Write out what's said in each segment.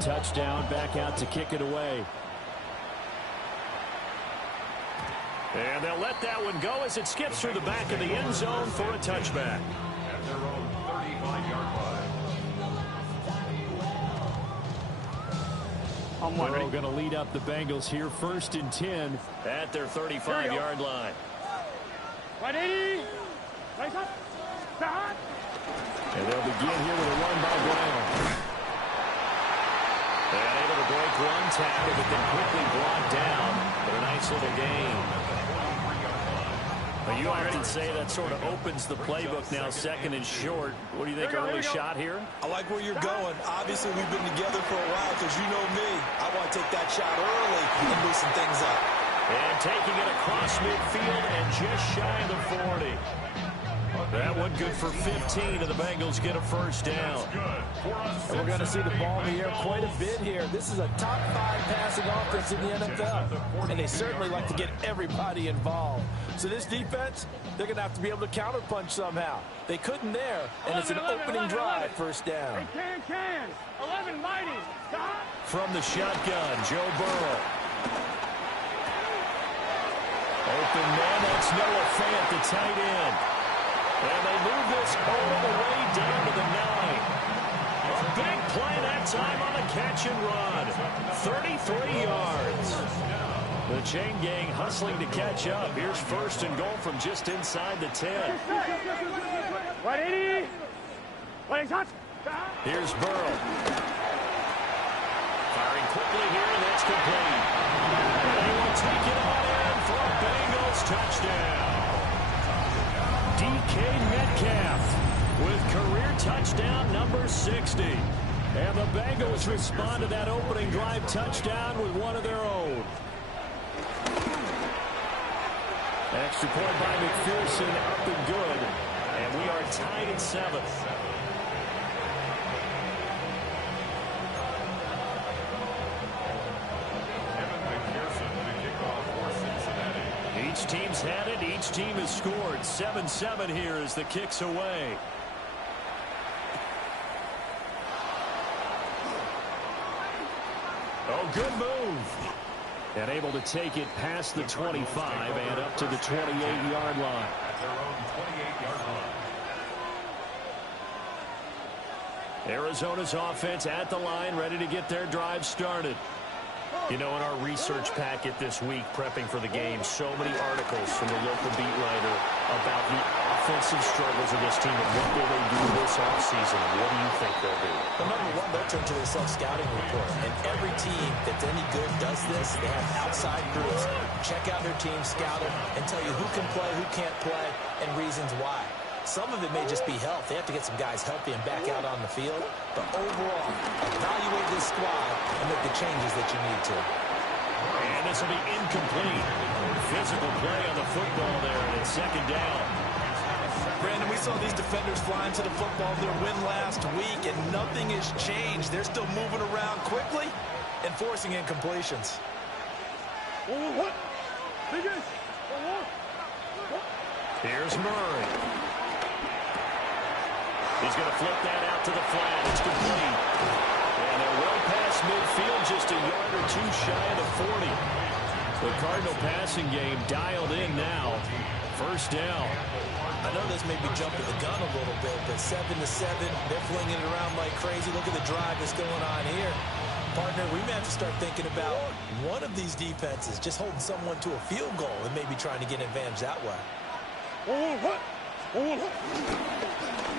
touchdown, back out to kick it away. And they'll let that one go as it skips through the back of the end zone for a touchback. At their own 35-yard line. Burrow going to lead up the Bengals here, 1st and 10 at their 35-yard line. Ready? And they'll begin here with a run by Brown. And able to break one tackle, but then quickly brought down. But a nice little gain. But you often say that sort of opens the playbook now, 2nd and short. What do you think, early shot here? I like where you're going. Obviously, we've been together for a while because you know me. I want to take that shot early and loosen things up. And taking it across midfield and just shy of the 40. That one good for 15, and the Bengals get a 1st down. And we're going to see the ball in the air quite a bit here. This is a top 5 passing offense in the NFL, and they certainly like to get everybody involved. So this defense, they're going to have to be able to counterpunch somehow. They couldn't there, and it's an opening drive, 1st down. 11 mighty. From the shotgun, Joe Burrow. Open man, that's Noah Fant, the tight end. And they move this all the way down to the 9. A big play that time on the catch and run. 33 yards. The chain gang hustling to catch up. Here's 1st and goal from just inside the 10. Here's Burrow. Firing quickly here, and that's complete. And they will take it on in for a Bengals touchdown. DK Metcalf with career touchdown number 60. And the Bengals respond to that opening drive touchdown with one of their own. Extra point by McPherson, up and good. And we are tied at 7. Each team's had it. Each team has scored. 7-7 here as the kick's away. Oh, good move. And able to take it past the 25 and up to the 28-yard line. At their own 28-yard line. Arizona's offense at the line, ready to get their drive started. You know, in our research packet this week, prepping for the game, so many articles from the local beat writer about the offensive struggles of this team and what will they do this offseason. What do you think they'll do? Well, number one, they'll turn to their self-scouting report. And every team that's any good does this. They have outside groups. Check out their team, scout them, and tell you who can play, who can't play, and reasons why. Some of it may just be health. They have to get some guys healthy and back out on the field. But overall, evaluate this squad and make the changes that you need to. And this will be incomplete. Physical play on the football there, and it's 2nd down. Brandon, we saw these defenders flying to the football in their win last week, and nothing has changed. They're still moving around quickly and forcing incompletions. Here's Murray. He's going to flip that out to the flat. It's complete. And they're well past midfield, just a yard or two shy of the 40. The Cardinal passing game dialed in now. 1st down. I know this may be jumping the gun a little bit, but 7-7, they're flinging it around like crazy. Look at the drive that's going on here. Partner, we may have to start thinking about one of these defenses just holding someone to a field goal and maybe trying to get an advantage that way.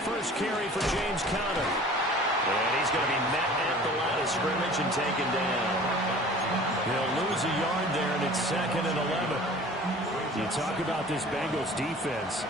First carry for James Conner. And he's going to be met at the line of scrimmage and taken down. He'll lose a yard there, and it's 2nd and 11. You talk about this Bengals defense.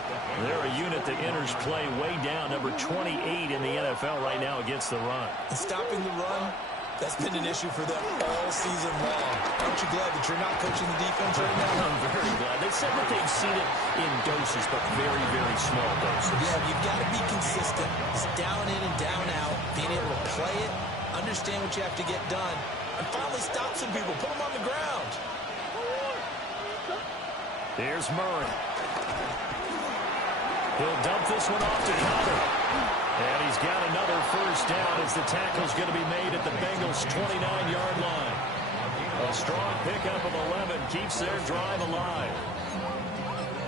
They're a unit that enters play way down, number 28 in the NFL right now against the run. And stopping the run, that's been an issue for them all season long. Aren't you glad that you're not coaching the defense right now? I'm very glad. They said that they've seen it in doses, but very, very small doses. Yeah, you've got to be consistent. It's down in and down out, being able to play it, understand what you have to get done, and finally stop some people, put them on the ground. Here's Murray. He'll dump this one off to Conner. And he's got another first down as the tackle's going to be made at the Bengals' 29-yard line. A strong pickup of 11 keeps their drive alive.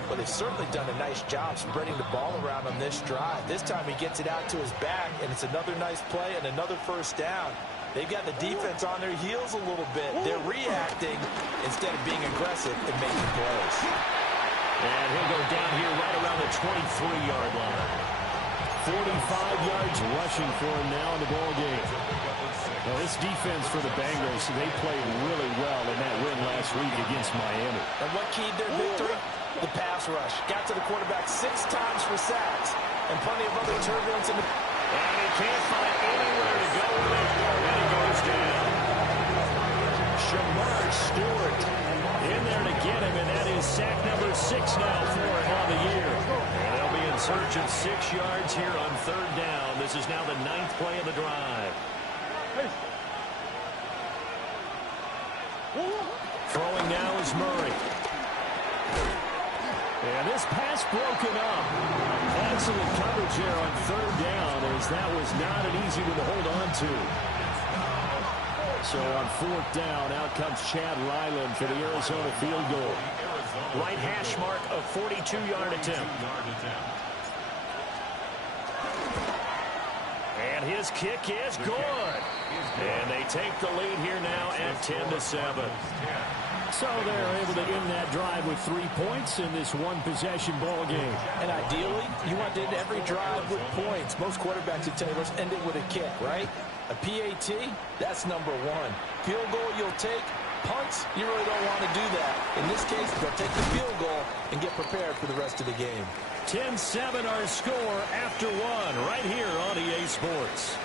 Well, they've certainly done a nice job spreading the ball around on this drive. This time he gets it out to his back, and it's another nice play and another first down. They've got the defense on their heels a little bit. They're reacting instead of being aggressive and making plays. And he'll go down here right around the 23-yard line. 45 yards rushing for him now in the ball game. Well, this defense for the Bengals, they played really well in that win last week against Miami. And what keyed their victory? The pass rush. Got to the quarterback 6 times for sacks and plenty of other turbulence in the... And he can't find anywhere to go with it. And he goes down. Shamar Stewart in there to get him, and that is sack number 6 now for him on the year. And they'll be in search of 6 yards here on 3rd down. This is now the 9th play of the drive. Throwing now is Murray. And this pass broken up. Excellent coverage there on 3rd down, as that was not an easy one to hold on to. So on 4th down, out comes Chad Ryland for the Arizona field goal. Right hash mark of 42-yard attempt. And his kick is good. And they take the lead here now at 10-7. So they're able to end that drive with 3 points in this one-possession ball game. And ideally, you want to end every drive with points. Most quarterbacks would tell you, let's end it with a kick, right? A PAT, that's number 1. Field goal you'll take. Punts, you really don't want to do that. In this case, they'll take the field goal and get prepared for the rest of the game. 10-7 our score after 1 right here on EA Sports.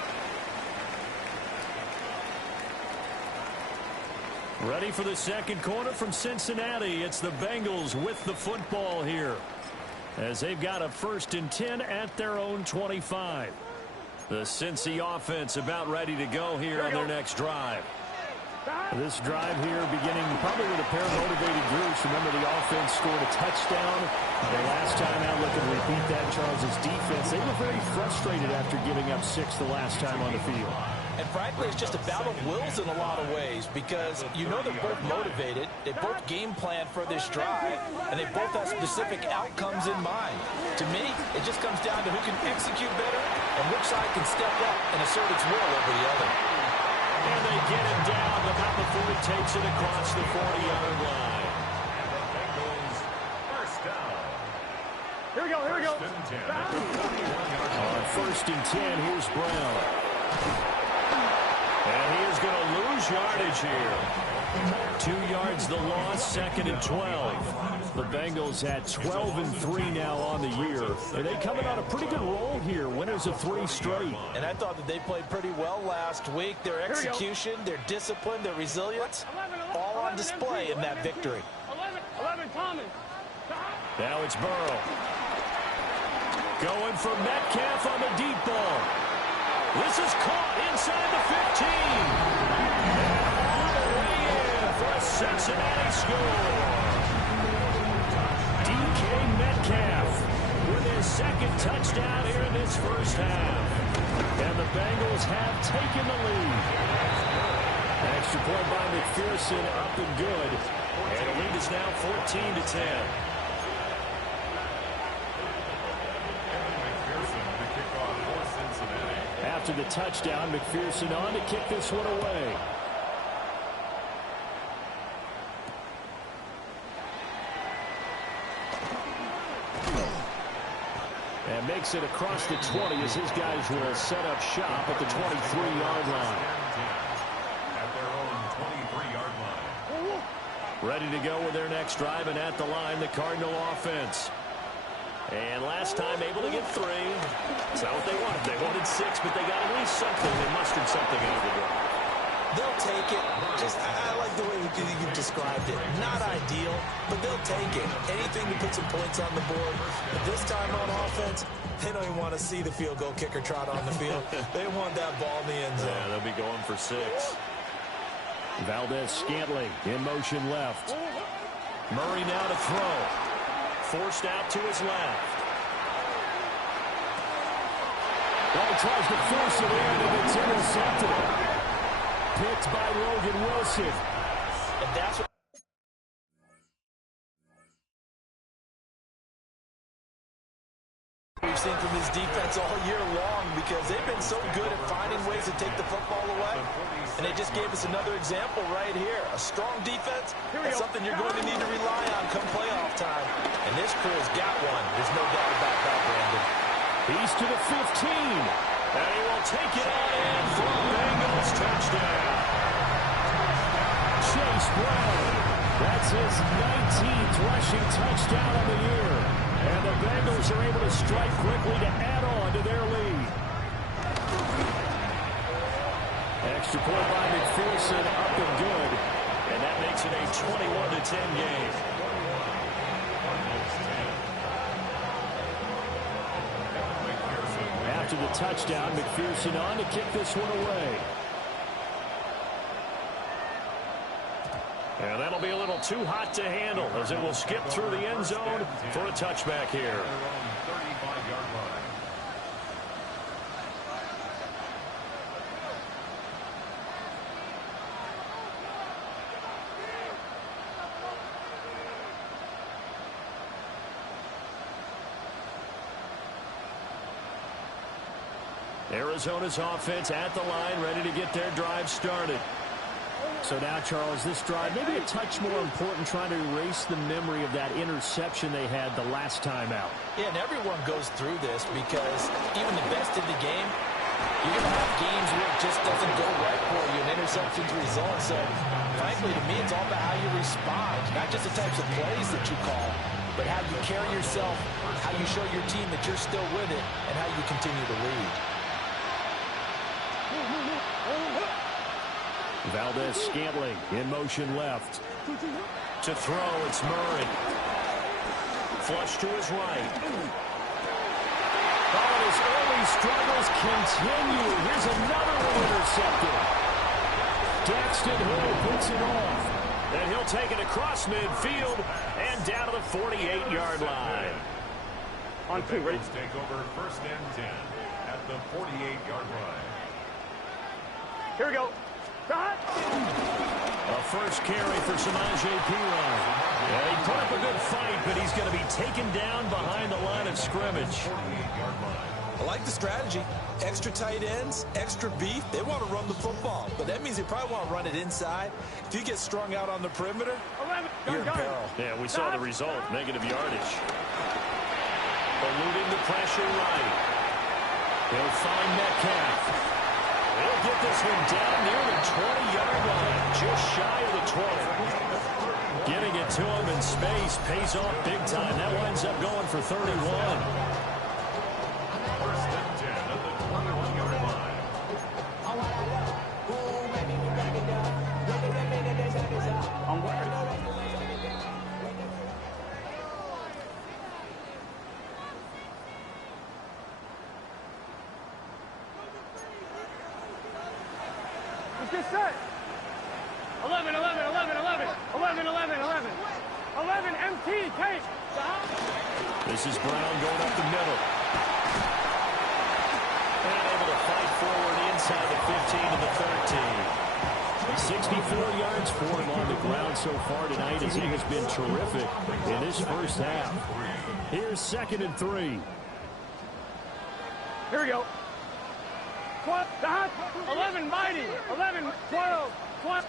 Ready for the second quarter from Cincinnati. It's the Bengals with the football here, as they've got a 1st and 10 at their own 25. The Cincy offense about ready to go here on their next drive. This drive here beginning probably with a pair of motivated groups. Remember, the offense scored a touchdown the last time out. Looking to repeat that. Charles' defense, they were very frustrated after giving up 6 the last time on the field. And frankly, it's just a battle of wills in a lot of ways, because you know they're both motivated, they both game plan for this drive, and they both have specific outcomes in mind. To me, it just comes down to who can execute better and which side can step up and assert its will over the other. And they get him down, but not before he takes it across the 40-yard line. First down. Here we go, here we go. On 1st and 10, here's Brown. And he is going to lose yardage here. 2 yards the loss, 2nd and 12. The Bengals at 12-3 now on the year. And they coming on a pretty good roll here. Winners of 3 straight. And I thought that they played pretty well last week. Their execution, their discipline, their resilience, all on display in that victory. 11, Thomas. Now it's Burrow. Going for Metcalf on the deep ball. This is caught inside the 15. And all the way in for a Cincinnati score. DK Metcalf with his 2nd touchdown here in this first half. And the Bengals have taken the lead. Extra point by McPherson, up and good. And the lead is now 14-10. After the touchdown, McPherson on to kick this one away. And makes it across the 20 as his guys will set up shop at the 23-yard line. At their own 23-yard line. Ready to go with their next drive, and at the line, the Cardinal offense. And last time able to get 3. That's not what they wanted. They wanted 6, but they got at least something. They mustered something out of the drive. They'll take it. I like the way you described it. Not ideal, but they'll take it. Anything to put some points on the board. But this time on offense, they don't even want to see the field goal kicker trot on the field. They want that ball in the end zone. Yeah, they'll be going for 6. Valdez-Scantling in motion left. Murray now to throw. Forced out to his left. Oh, tries to force it in, and it's intercepted. Picked by Logan Wilson. And that's what we've seen from this defense all year long, because they've been so good at finding ways to take the football away. And they just gave us another example right here. A strong defense, that's something you're going to need to rely on come playoff time. And this crew's got one. There's no doubt about that, Brandon. He's to the 15. And he will take it on in for a Bengals touchdown. Chase Brown. That's his 19th rushing touchdown of the year. And the Bengals are able to strike quickly to add on to their lead. Extra point by McPherson, up and good. And that makes it a 21-10 game. After the touchdown, McPherson on to kick this one away. And that'll be a little too hot to handle, as it will skip through the end zone for a touchback here. Arizona's offense at the line, ready to get their drive started. So now, Charles, this drive maybe a touch more important, trying to erase the memory of that interception they had the last time out. Yeah, and everyone goes through this, because even the best in the game, you're going to have games where it just doesn't go right for you, and interceptions result. So, frankly, to me, it's all about how you respond, not just the types of plays that you call, but how you carry yourself, how you show your team that you're still with it, and how you continue to lead. Valdez-Scantling in motion left. To throw, it's Murray. Flush to his right. Oh, his early struggles continue. Here's another one intercepted. Daxton Hill puts it off. And he'll take it across midfield and down to the 48-yard line. On two, ready? Take over first and 10 at the 48-yard line. Here we go. A first carry for Samaje Perine. Yeah, he put up a good fight, but he's going to be taken down behind the line of scrimmage. I like the strategy. Extra tight ends, extra beef. They want to run the football, but that means they probably want to run it inside. If you get strung out on the perimeter, you're in peril. Yeah, we saw the result. Negative yardage. Eluding the pressure right. He'll find Metcalf. He'll get this one down near the 20-yard line, just shy of the 20. Getting it to him in space pays off big time. That winds up going for 31. First and 10 at the 21-yard line. Just set. 11, 11, 11, 11, 11, 11, 11. 11, MT, take. This is Brown going up the middle. And able to fight forward inside the 15 to the 13. 64 yards for him on the ground so far tonight, as he has been terrific in this first half. Here's 2nd and 3. Here we go. 11, mighty. 11, 12, 12.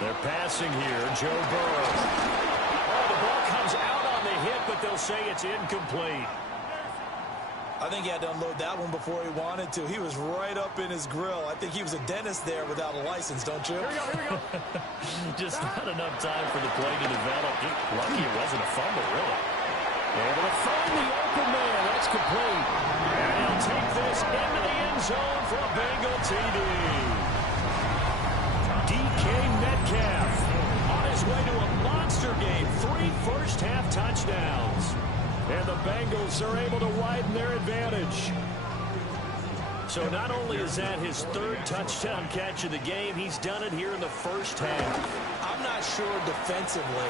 They're passing here. Joe Burrow. Oh, the ball comes out on the hit, but they'll say it's incomplete. I think he had to unload that one before he wanted to. He was right up in his grill. I think he was a dentist there without a license, don't you? Here we go, here we go. Just not enough time for the play to develop. Lucky it wasn't a fumble, really. Able to find the open man. That's complete. And he'll take this into the end zone for a Bengal TD. DK Metcalf on his way to a monster game. 3 first-half touchdowns. And the Bengals are able to widen their advantage. So not only is that his 3rd touchdown catch of the game, he's done it here in the first half. I'm not sure defensively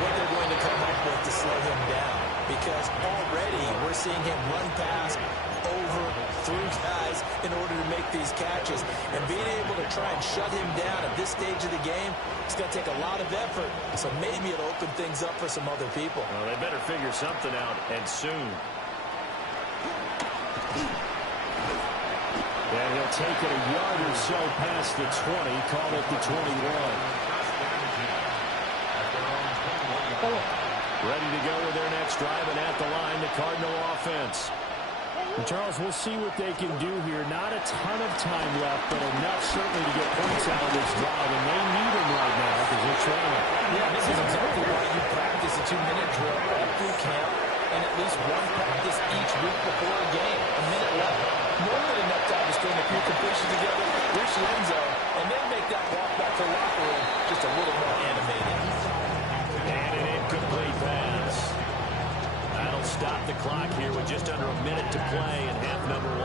what they're going to come up with to slow him down. because already we're seeing him run past, over, through guys in order to make these catches. And being able to try and shut him down at this stage of the game, it's going to take a lot of effort. So maybe it'll open things up for some other people. Well, they better figure something out, and soon. And he'll take it a yard or so past the 20, call it the 21. Ready to go with their next drive, and at the line, the Cardinal offense. And Charles, we'll see what they can do here. Not a ton of time left, but enough certainly to get points out of this drive, and they need them right now because they're trailing. Yeah, this is exactly why you practice a 2-minute drill all through camp and at least one practice each week before a game. A minute left. More than enough time to string a few completions together, reach the end zone, and then make that walk back to the locker room just a little more animated. And an incomplete pass. That'll stop the clock here with just under a minute to play in half number 1.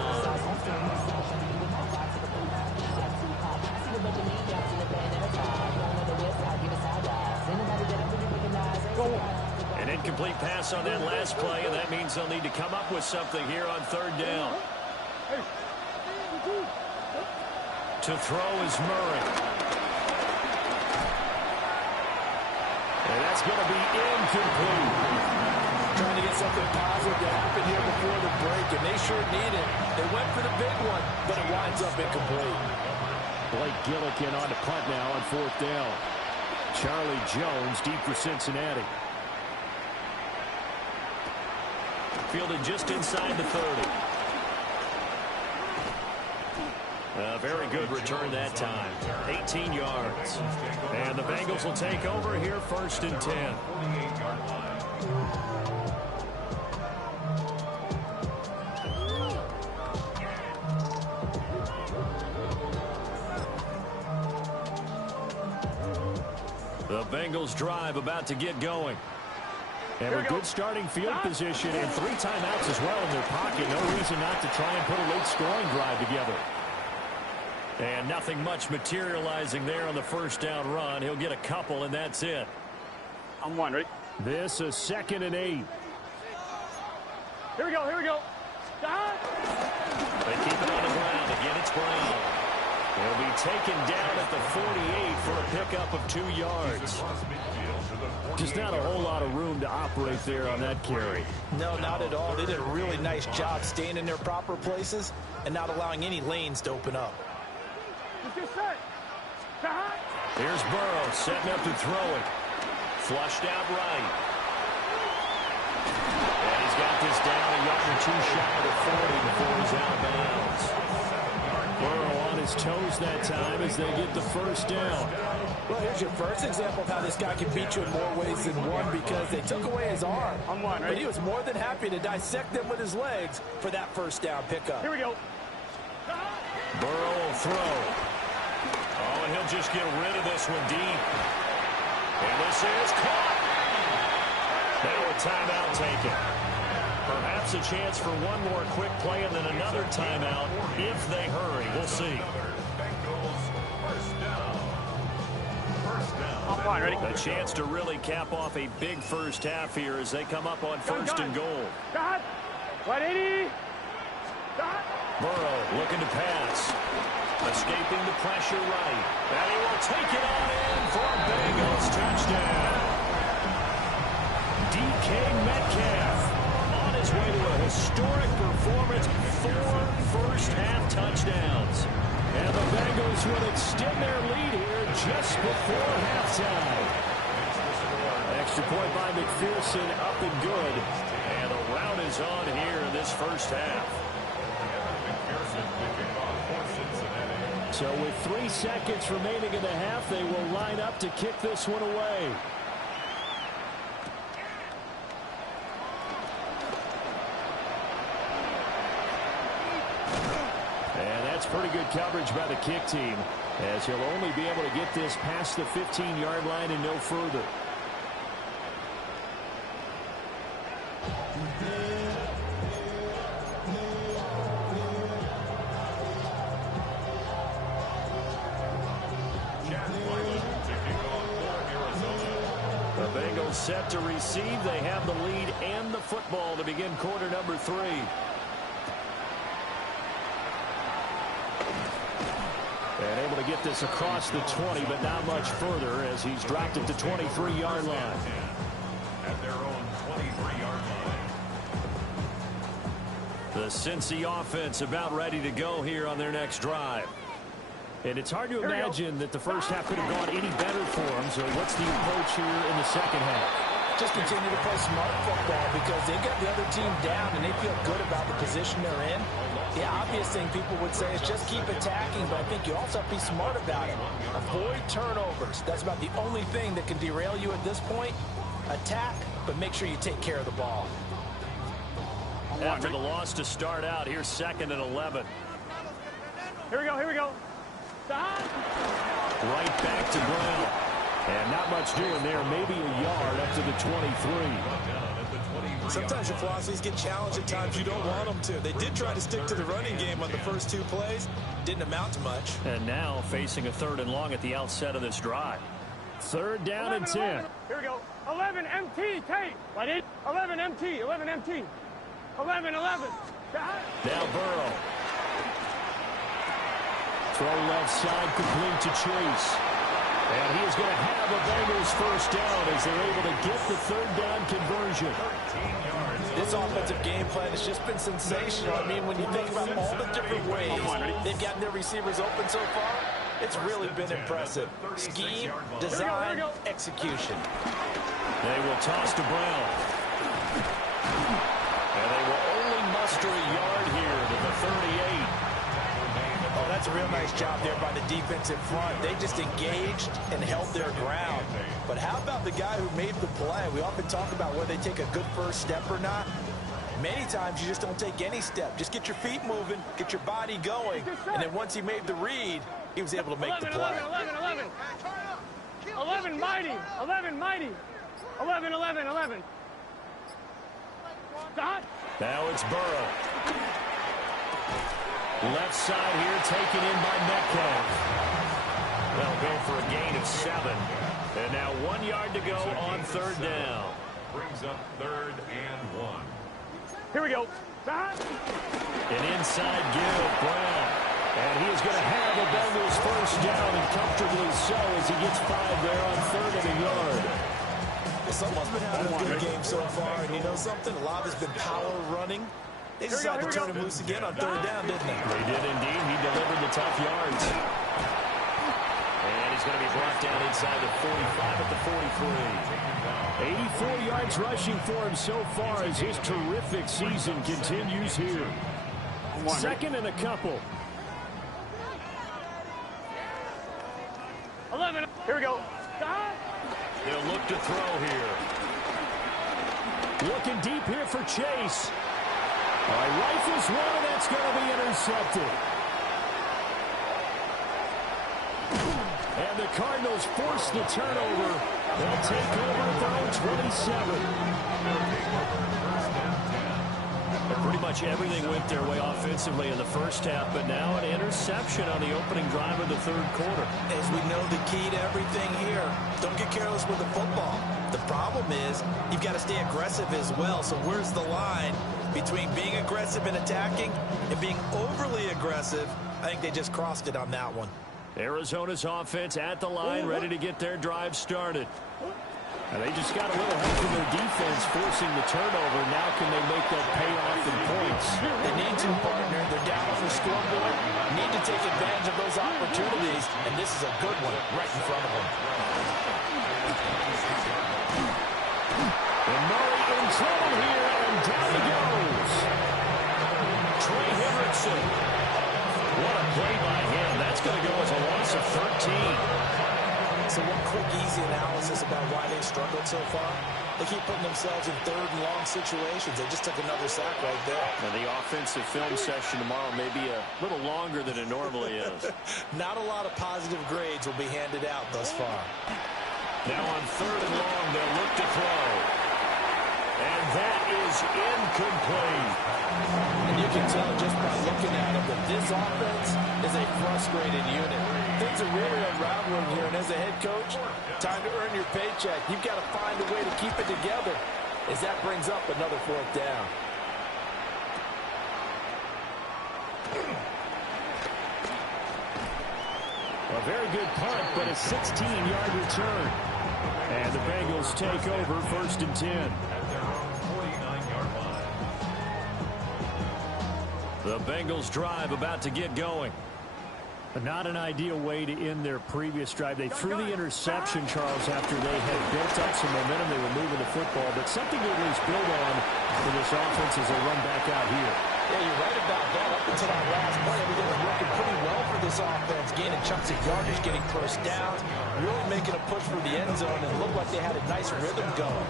An incomplete pass on that last play, and that means they'll need to come up with something here on third down. To throw is Murray. And that's going to be incomplete. Trying to get something positive to happen here before the break, and they sure need it. They went for the big one, but it winds up incomplete. Blake Gillikin on to punt now on fourth down. Charlie Jones deep for Cincinnati. Fielded just inside the 30. A very good return that time. 18 yards. And the Bengals will take over here first and 10. The Bengals drive about to get going. And a good starting field position and 3 timeouts as well in their pocket. No reason not to try and put a late scoring drive together. And nothing much materializing there on the first down run. He'll get a couple, and that's it. I'm one, ready? This is 2nd and 8. Here we go, here we go. Stop. They keep it on the ground. Again, it's Brown. He'll be taken down at the 48 for a pickup of 2 yards. Just not a whole lot of room to operate there on that carry. No, not at all. They did a really nice job staying in their proper places and not allowing any lanes to open up. Here's Burrow setting up to throw it. Flushed out right. And he's got this down a yard or 2 shy of the 40 before he's out of bounds. Burrow on his toes that time as they get the first down. Well, here's your first example of how this guy can beat you in more ways than one because they took away his arm. I'm one, right? But he was more than happy to dissect them with his legs for that first down pickup. Here we go. Burrow will throw. Oh, and he'll just get rid of this one deep. And this is caught. Now a timeout taken. Perhaps a chance for one more quick play and then another timeout if they hurry. We'll see. I'm one, ready? A chance to really cap off a big first half here as they come up on first and goal. Got 180. Got. Burrow looking to pass. Escaping the pressure right. And he will take it on in for a Bengals touchdown. DK Metcalf on his way to a historic performance. 4 first-half touchdowns. And the Bengals will extend their lead here just before halftime. Extra point by McPherson, up and good. And the round is on here in this first half. So with 3 seconds remaining in the half, they will line up to kick this one away. And that's pretty good coverage by the kick team, as he'll only be able to get this past the 15-yard line and no further. Set to receive. They have the lead and the football. begin quarter number 3. And able to get this across the 20, but not much further as he's dropped it to 23-yard line. At their own 23-yard line. The Cincy offense about ready to go here on their next drive. And it's hard to imagine that the first half could have gone any better for them. So what's the approach here in the second half? Just continue to play smart football because they got the other team down and they feel good about the position they're in. The obvious thing people would say is just keep attacking, but I think you also have to be smart about it. Avoid turnovers. That's about the only thing that can derail you at this point. Attack, but make sure you take care of the ball. After the loss to start out, here's 2nd and 11. Here we go, here we go. Right back to Brown. And not much doing there. Maybe a yard up to the 23. Sometimes your philosophies get challenged at times you don't want them to. They did try to stick to the running game on the first 2 plays. Didn't amount to much. And now facing a 3rd and long at the outset of this drive. 3rd down and 10. 11. Here we go. 11 MT, Tate. 11 MT, 11 MT. 11. Now Burrow. Throw left side complete to Chase. And he is going to have a Bengals first down as they're able to get the 3rd down conversion. This offensive game plan has just been sensational. I mean, when you think about all the different ways they've gotten their receivers open so far, it's really been impressive. Scheme, design, execution. They will toss to Brown. And they will only muster a yard here to the 38. Oh, that's a real nice job there by the defense in front. They just engaged and held their ground. But how about the guy who made the play? We often talk about whether they take a good first step or not. Many times you just don't take any step. Just get your feet moving, get your body going. And then once he made the read, he was able to make the play. 11 mighty. 11 mighty. 11. Now it's Burrow. Left side here taken in by Metcalf. They'll go for a gain of 7. And now 1 yard to go on 3rd down. Brings up 3rd and 1. Here we go. An inside give, Brown. And he is going to have a Bengals first down, and comfortably so as he gets 5 there on 3rd and a yard. Someone's been having a good game so far, and you know something? A lot of it's been power running. They decided to turn him loose again on 3rd down, didn't they? They did indeed. He delivered the tough yards. And he's going to be brought down inside the 45 at the 43. 84 yards rushing for him so far as his terrific season continues here. 2nd and a couple. 11. Here we go. They'll look to throw here. Looking deep here for Chase. All right, rifles one, and that's going to be intercepted. And the Cardinals force the turnover. They'll take over at their own 27. Pretty much everything went their way offensively in the first half, but now an interception on the opening drive of the 3rd quarter. As we know, the key to everything here, don't get careless with the football. The problem is you've got to stay aggressive as well. So where's the line between being aggressive and attacking and being overly aggressive? I think they just crossed it on that one. Arizona's offense at the line, ready to get their drive started. And they just got a little help from their defense forcing the turnover. Now can they make that pay off in points? They need to, partner. They're down on the scoreboard. Need to take advantage of those opportunities, and this is a good one right in front of them. And Murray in trouble here, and down he goes. Trey Hendrickson. What a play by him. That's going to go as a loss of 13. So one quick, easy analysis about why they struggled so far. They keep putting themselves in 3rd and long situations. They just took another sack right there. And the offensive film session tomorrow may be a little longer than it normally is. Not a lot of positive grades will be handed out thus far. Now on 3rd and long, they'll look to throw. And that is incomplete. And you can tell just by looking at them that this offense is a frustrated unit. Things are really unraveling here, and as a head coach, time to earn your paycheck. You've got to find a way to keep it together. as that brings up another 4th down. A very good punt, but a 16-yard return. And the Bengals take over 1st and 10. At their own 49-yard line. The Bengals drive about to get going. But not an ideal way to end their previous drive. They threw the interception, Charles, after they had built up some momentum. They were moving the football, but something to at least build on for this offense as they run back out here. Yeah, you're right about that. Up until that last play, everything was working pretty well for this offense, gaining chunks of yardage, getting first downs, really making a push for the end zone, and it looked like they had a nice rhythm going.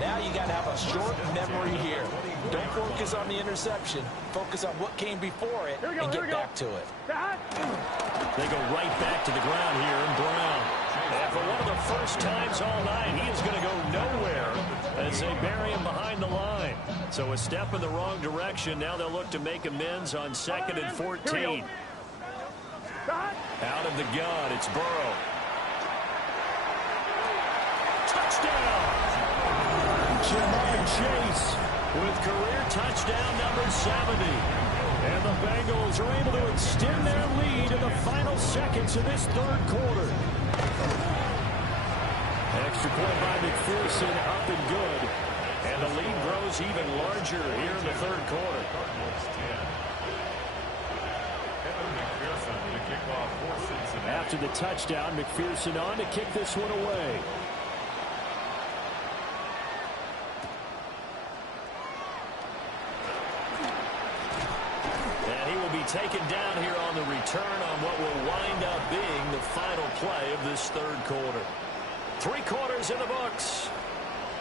Now you got to have a short memory here. Don't focus on the interception. Focus on what came before it and get back to it. They go right back to the ground here, and Brown. And for one of the first times all night, he is going to go nowhere as they bury him behind the line. So a step in the wrong direction. Now they'll look to make amends on 2nd and 14. Out of the gun, it's Burrow. Touchdown! Jamar Chase with career touchdown number 70. And the Bengals are able to extend their lead in the final seconds of this 3rd quarter. Extra point by McPherson, up and good. And the lead grows even larger here in the 3rd quarter. After the touchdown, McPherson on to kick this one away. Taken down here on the return on what will wind up being the final play of this 3rd quarter. 3 quarters in the books.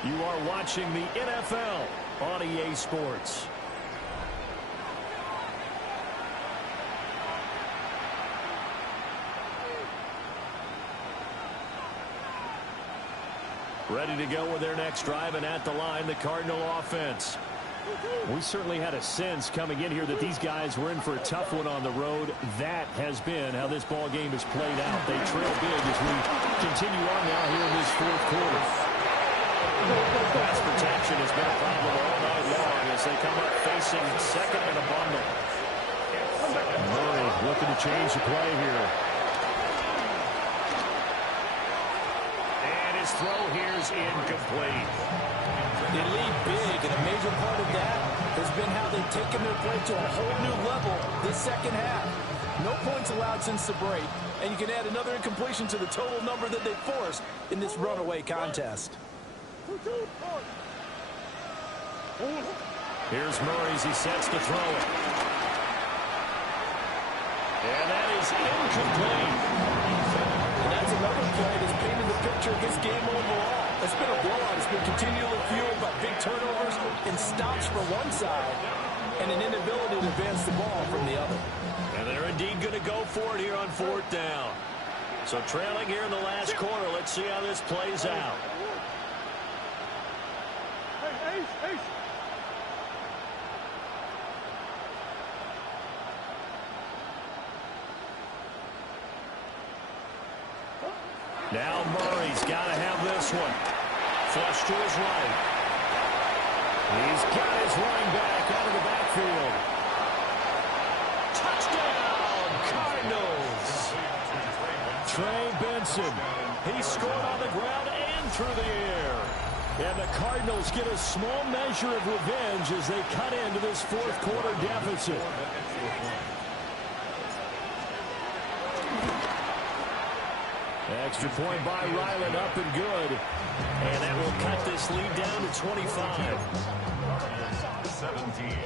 You are watching the NFL on EA Sports. Ready to go with their next drive, and at the line, the Cardinal offense. We certainly had a sense coming in here that these guys were in for a tough one on the road. That has been how this ball game has played out. They trail big as we continue on now here in this 4th quarter. Pass protection has been a problem all night long as they come up facing 2nd and a bundle. Murray looking to change the play here. And his throw here is incomplete. They lead big, and a major part of that has been how they've taken their play to a whole new level this 2nd half. No points allowed since the break, and you can add another incompletion to the total number that they forced in this runaway contest. Here's Murray as he sets to throw it. And that is incomplete. And that's another play that's painted the picture of this game overall. It's been a blowout. It's been continually fueled by big turnovers and stops for one side and an inability to advance the ball from the other. And they're indeed going to go for it here on 4th down. So trailing here in the last quarter. Let's see how this plays out. Now Murray's got to have this one. Flush to his right. He's got his running back out of the backfield. Touchdown, Cardinals. Trey Benson. He scored on the ground and through the air. And the Cardinals get a small measure of revenge as they cut into this 4th quarter deficit. Extra point by Ryland, up and good. And that will cut this lead down to 25. 17.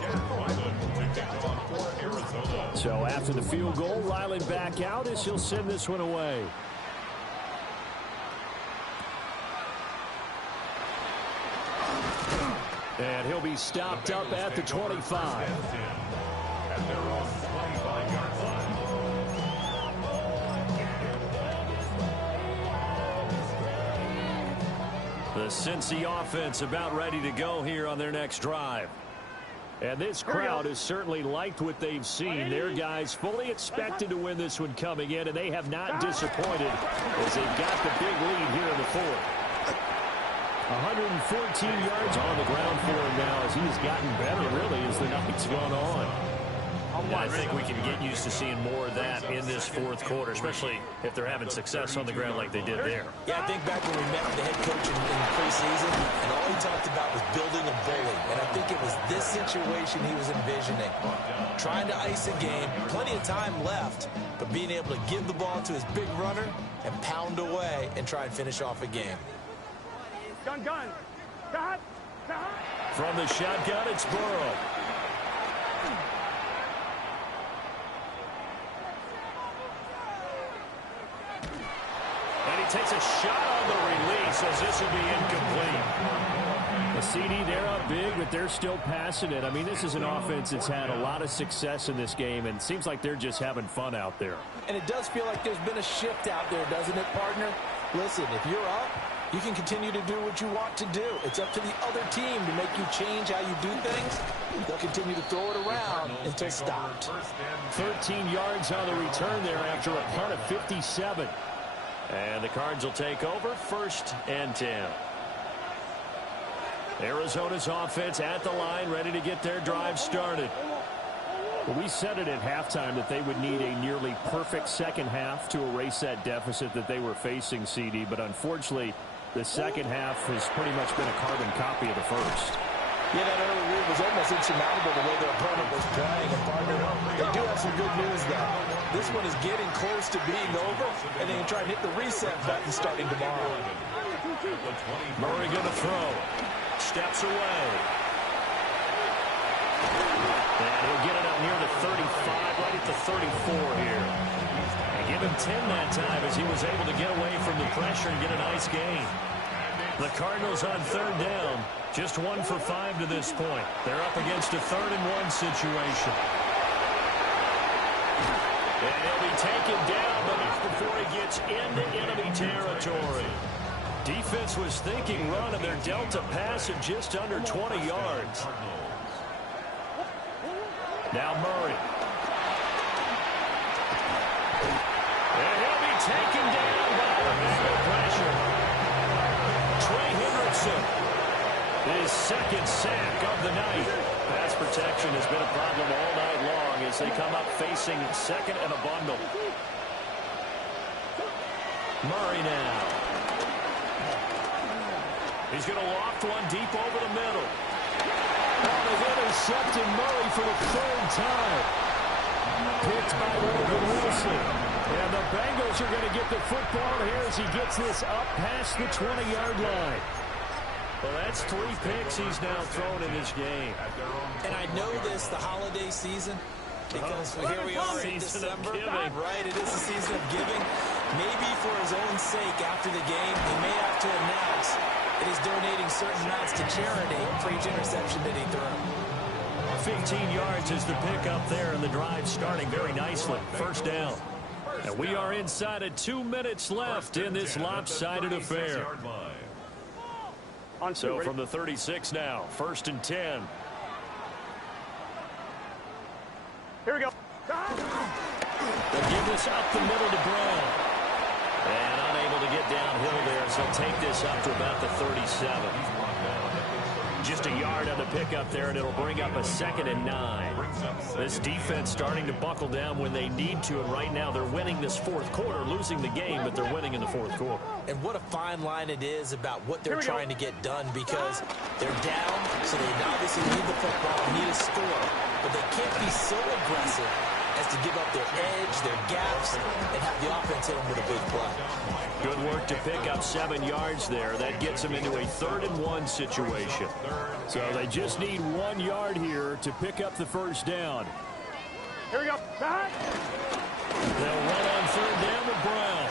Jack Ryland to kick off for Arizona. So after the field goal, Ryland back out as he'll send this one away. And he'll be stopped up at the 25. At their own 25-yard line. The Cincy offense about ready to go here on their next drive. And this crowd has certainly liked what they've seen. Their guys fully expected to win this one coming in, and they have not disappointed as they've got the big lead here in the 4th. 114 yards on the ground for him now as he's gotten better, really, as the night's gone on. Yeah, I think we can get used to seeing more of that in this fourth quarter, especially if they're having success on the ground like they did there. Yeah, I think back when we met with the head coach in preseason, and all he talked about was building a bully. And I think it was this situation he was envisioning. Trying to ice a game, plenty of time left, but being able to give the ball to his big runner and pound away and try and finish off a game. Gun. Cut. From the shotgun, it's Burrow. And he takes a shot on the release as this will be incomplete. The CD, they're up big, but they're still passing it. I mean, this is an offense that's had a lot of success in this game, and it seems like they're just having fun out there. And it does feel like there's been a shift out there, doesn't it, partner? Listen, if you're up, you can continue to do what you want to do. It's up to the other team to make you change how you do things. They'll continue to throw it around until stopped. 13 yards on the return there after a punt of 57. And the Cards will take over, 1st and 10. Arizona's offense at the line, ready to get their drive started. Well, we said it at halftime that they would need a nearly perfect second half to erase that deficit that they were facing, CD. But unfortunately, the second half has pretty much been a carbon copy of the first. Yeah, that early lead was almost insurmountable the way their opponent was playing. And partner, they do have some good news, though. This one is getting close to being over, and they can try and hit the reset button starting tomorrow. Murray going to throw. Steps away. And he'll get it up near the 35, right at the 34 here. And give him 10 that time as he was able to get away from the pressure and get a nice gain. The Cardinals on 3rd down. Just 1 for 5 to this point. They're up against a 3rd and 1 situation. And he'll be taken down, but not before he gets into enemy territory. Defense was thinking run, and they're dealt a pass of just under 20 yards. Now Murray. And he'll be taken down by the Bengal pressure. Trey Hendrickson, his 2nd sack of the night. Pass protection has been a problem all night long as they come up facing 2nd and a bundle. Murray now. He's going to loft one deep over the middle. Oh, they've intercepted Murray for the 3rd time. Picked by Logan Wilson. And the Bengals are going to get the football here as he gets this up past the 20-yard line. Well, that's 3 picks he's now thrown in this game. And I know this, the holiday season, because here we are in December. Right, it is the season of giving. Maybe for his own sake after the game, he may have to announce that he's donating certain amounts to charity for each interception that he threw. 15 yards is the pickup there, and the drive starting very nicely. 1st down. And we are inside of 2 minutes left in this lopsided affair. So from the 36 now, 1st and 10. Here we go. They'll give this up the middle to Brown. And unable to get downhill there, so he'll take this up to about the 37. Just a yard on the pickup there, and it'll bring up a 2nd and 9. This defense starting to buckle down when they need to, and right now they're winning this 4th quarter, losing the game, but they're winning in the 4th quarter. And what a fine line it is about what they're trying to get done, because they're down, so they obviously need the football, need a score, but they can't be so aggressive as to give up their edge, their gaps, and have the offense hit them with a big play. Good work to pick up 7 yards there. That gets them into a 3rd and 1 situation. So they just need 1 yard here to pick up the 1st down. Here we go. They'll run on 3rd down with Brown.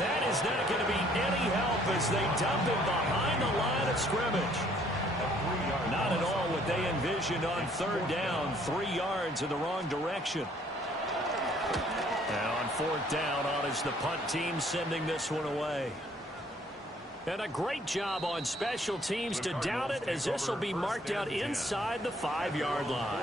That is not going to be any help as they dump him behind the line of scrimmage. Not at all what they envisioned on 3rd down. 3 yards in the wrong direction. And on 4th down, on is the punt team sending this one away. And a great job on special teams to down it, as this will be marked out inside the 5-yard line.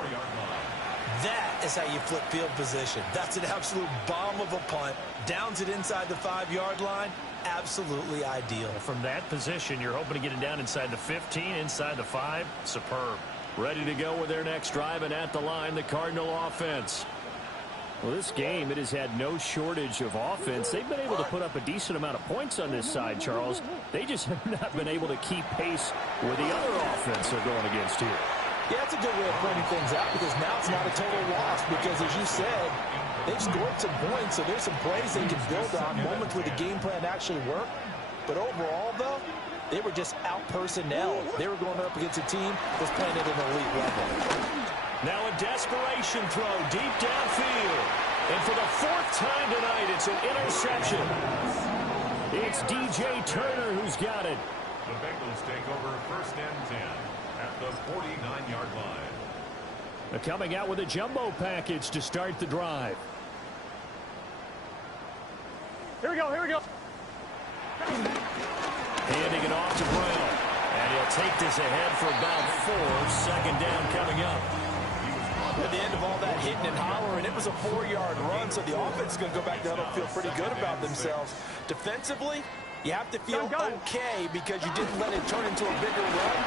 That is how you flip field position. That's an absolute bomb of a punt. Downs it inside the 5-yard line. Absolutely ideal. From that position, you're hoping to get it down inside the 15, inside the 5. Superb. Ready to go with their next drive, and at the line, the Cardinal offense. Well, this game, it has had no shortage of offense. They've been able to put up a decent amount of points on this side, Charles. They just have not been able to keep pace with the other offense they're going against here. Yeah, that's a good way of pointing things out because now it's not a total loss because, as you said, they've scored some points, so there's some plays they can build on, moments where the game plan actually worked. But overall, though, they were just out-personnel. They were going up against a team that's playing at an elite level. Now a desperation throw deep downfield. And for the 4th time tonight, it's an interception. It's DJ Turner who's got it. The Bengals take over 1st and 10 at the 49-yard line. They're coming out with a jumbo package to start the drive. Here we go, here we go. Handing it off to Brown. And he'll take this ahead for about 4. 2nd down coming up. At the end of all that hitting and hollering, it was a 4-yard run, so the offense is going to go back to huddle, feel pretty good about themselves. Defensively, you have to feel okay because you didn't let it turn into a bigger run.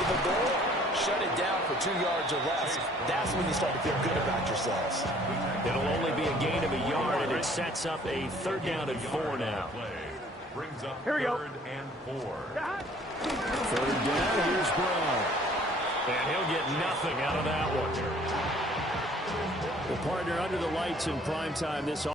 With the goal, shut it down for 2 yards or less. That's when you start to feel good about yourselves. It'll only be a gain of a yard, and it sets up a 3rd down and 4 now. Brings up Here we go. 3rd and 4. 3rd down, here's Brown. And he'll get nothing out of that one. Well, partner, under the lights in prime time this